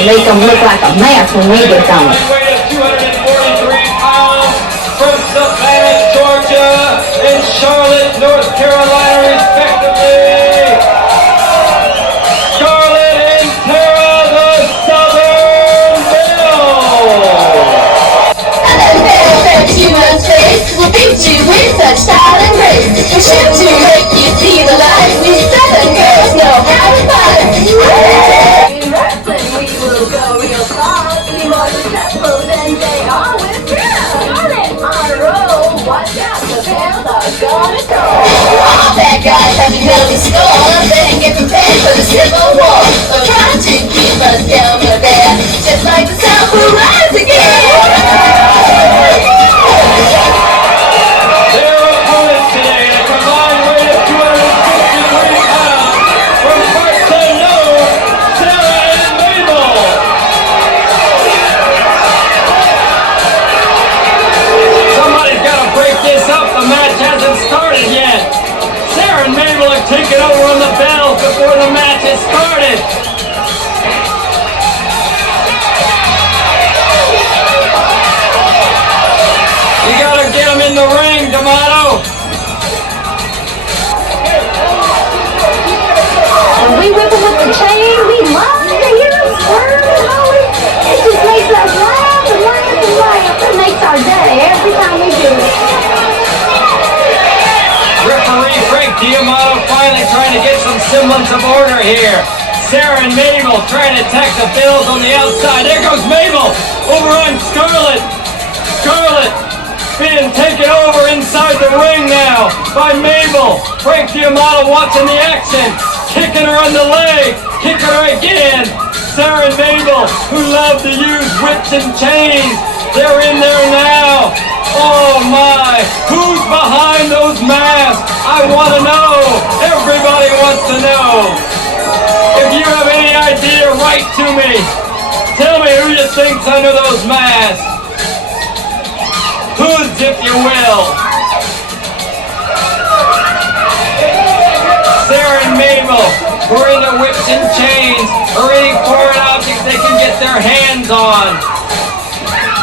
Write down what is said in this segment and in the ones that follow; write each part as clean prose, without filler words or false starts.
to make them look like a mess when we get done. Weight of 243 pounds from Savannah, Georgia, and Charlotte, North Carolina, respectively. Scarlett and Tara, the Southern Belle. You must face will beat you with such style and grace. We'll shoot to make you see the light. We Southern girls know how to fight. In wrestling, we will go real far. We more successful than they are with fear. Scarlett on a roll. Watch out, the Bells are gonna go. All bad guys have to know the score. Then get prepared for the Civil War. So try to keep us down for there. Just like the South will rise again. Their opponents today, a combined weight of 263 pounds, from parts unknown, Sarah and Mabel. Somebody's got to break this up. The match hasn't started yet. Sarah and Mabel are taking over on the Bells before the match has started. You gotta get them in the ring, D'Amato. And we whip them with the chain. We love to hear them squirm and holler. It just makes us laugh and laugh and laugh. It makes our day every time we do it. Referee Frank D'Amato finally trying to get some semblance of order here. Sarah and Mabel trying to attack the Bells on the outside. There goes Mabel over on Scarlett. Scarlett being taken over inside the ring now by Mabel. Frank D'Amato watching the action, kicking her on the leg, kicking her again. Sarah and Mabel, who love to use whips and chains, they're in there now. Oh my, who's behind those masks? I want to know. Everybody wants to know. If you have any idea, write to me. Tell me who you think's under those masks. Hoods, if you will. Sarah and Mabel, who are into whips and chains, or any foreign objects they can get their hands on.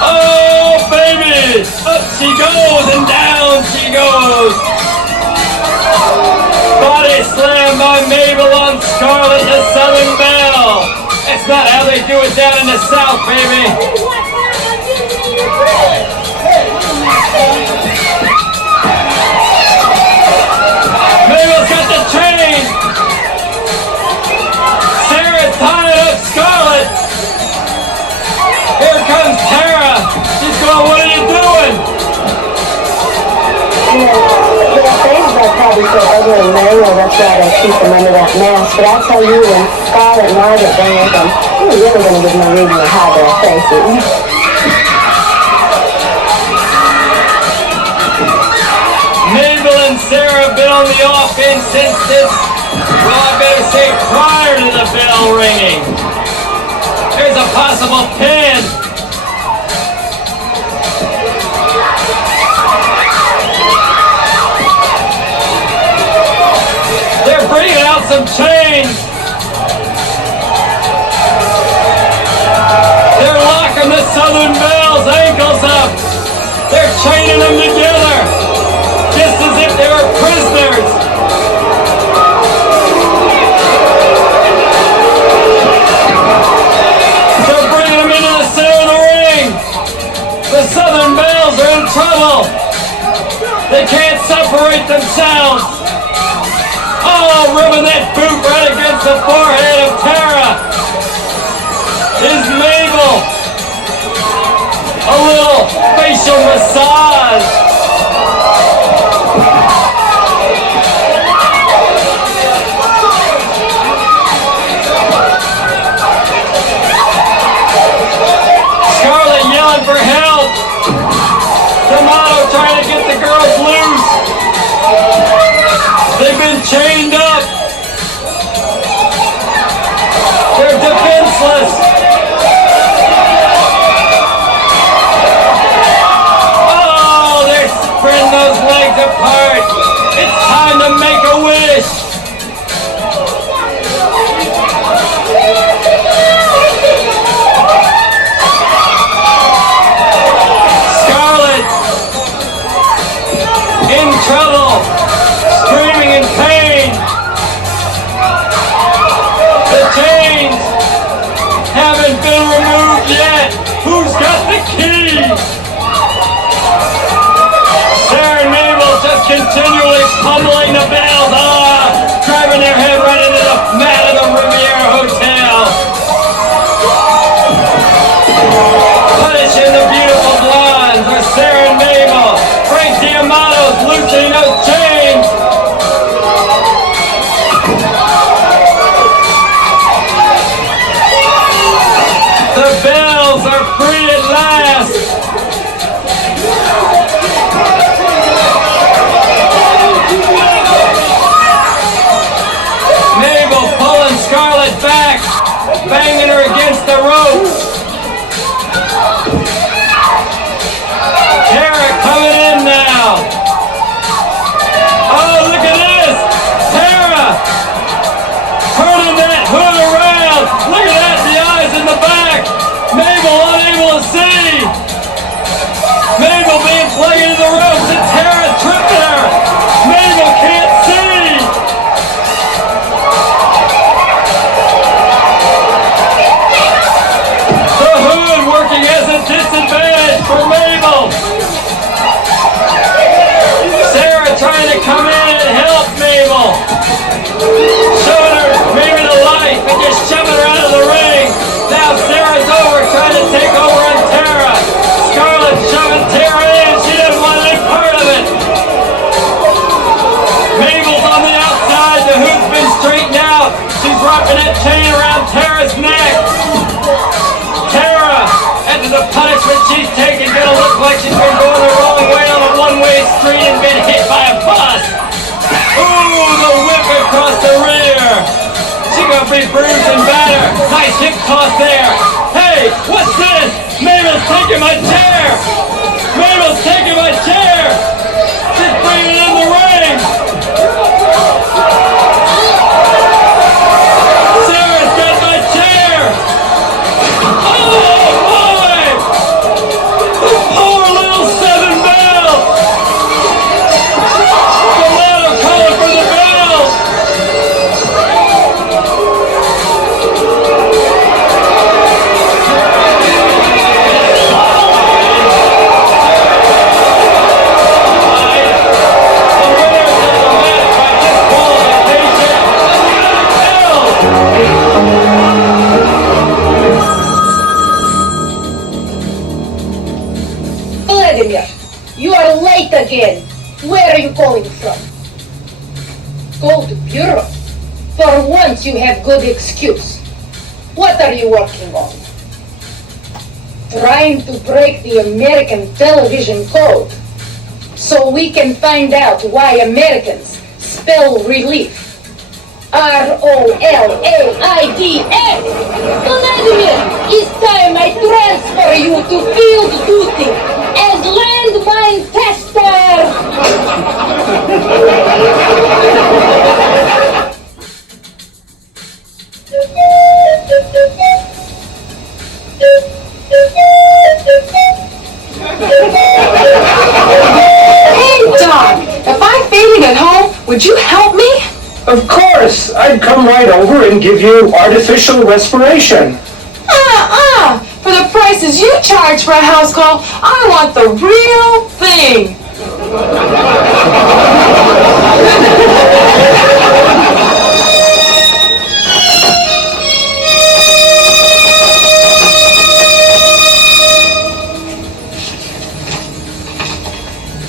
Oh, baby! Up she goes and down she goes. Body slam by Mabel on Scarlett, the Southern Belle. That's not how they do it down in the South, baby. Mabel's got the chain. Sarah's tying up Scarlett. Here comes Tara. She's going, what are you doing? Their faces are probably so ugly and mangled, that's why they keep them under that mask. But I tell you, when Scarlett and Margaret dance them, you're really going to give them a reason to hide their faces. Mabel and Sarah have been on the offense since this, well, I better say prior to the bell ringing. There's a possible pin. They're bringing out some chains. They're locking the Southern Belle's ankles up. They're chaining them together, just as if they were prisoners. They're bringing them into the center of the ring. The Southern Belle's are in trouble. They can't separate themselves. Oh, rubbing that boot right against the forehead of Tara is Mabel. A little facial massage. Scarlett yelling for help. D'Amato trying to get the girls loose. They've been chained up. pummeling the Bells, driving their head right into the mat of the Riviera Hotel. Punishing the beautiful blondes are Sarah and Mabel. Frank D'Amato's loosening those chains. The Bells are free at last. Mabel pulling Scarlett back, banging her against the ropes. Tara coming in now. Oh, look at this. Tara turning that hood around. Look at that, the eyes in the back. Mabel unable to see. Mabel being plugged into the ropes and Tara tripping her. Mabel can't see. The hood working as a disadvantage for Mabel. Sarah trying to come in and help Mabel. Showing her maybe the light, but just shoving her out of the ring. Now Sarah's over, trying to take over on Tara. Scarlett shoving Tara in. She doesn't want any part of it. Mabel's on the outside. The hood's been straightened out. She's wrapping that chain around Tara's neck. Tara, after the punishment she's taken, gonna look like she's been going the wrong way on a one-way street and been hit by a bus. Ooh, the whip across the rear. She gonna be bruised and battered. Nice hip toss there. Hey, what's this? Mabel's taking my chair. Mabel's taking my chair. She's bringing it in the ring. Sarah's got my chair. Oh boy! Poor little Seven Bells. Delano calling for the Bells. Vladimir, you are late again. Where are you calling from? Go to bureau. For once you have good excuse. What are you working on? Trying to break the American television code so we can find out why Americans spell relief R-O-L-A-I-D-S. Vladimir, it's time I transfer you to field duty as landmine tester. Hey, Doc, if I'm fading at home, would you help me? Of course, I'd come right over and give you artificial respiration. For the prices you charge for a house call, I want the real thing.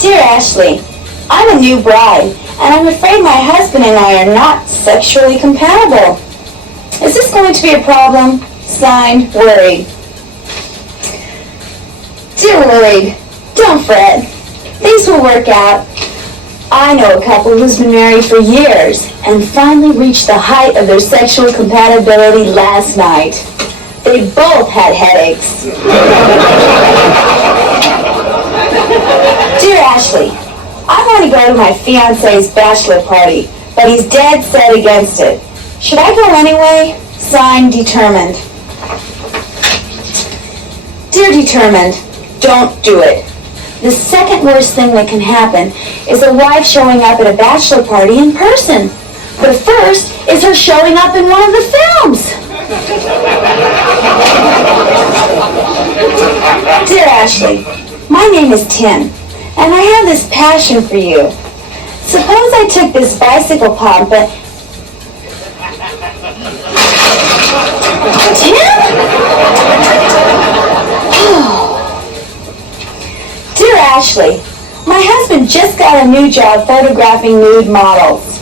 Dear Ashley, I'm a new bride, and I'm afraid my husband and I are not sexually compatible. Is this going to be a problem? Signed, Worried. Dear Worried, don't fret. Things will work out. I know a couple who's been married for years and finally reached the height of their sexual compatibility last night. They both had headaches. Dear Ashley, I want to go to my fiancé's bachelor party, but he's dead set against it. Should I go anyway? Signed, Determined. Dear Determined, don't do it. The second worst thing that can happen is a wife showing up at a bachelor party in person. The first is her showing up in one of the films. Dear Ashley, my name is Tim, and I have this passion for you. Suppose I took this bicycle pump and... Tim? Dear Ashley, my husband just got a new job photographing nude models.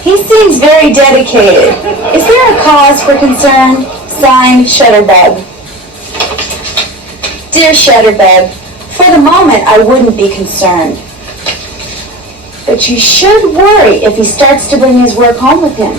He seems very dedicated. Is there a cause for concern? Signed, Shutterbug. Dear Shutterbug, for the moment I wouldn't be concerned. But you should worry if he starts to bring his work home with him.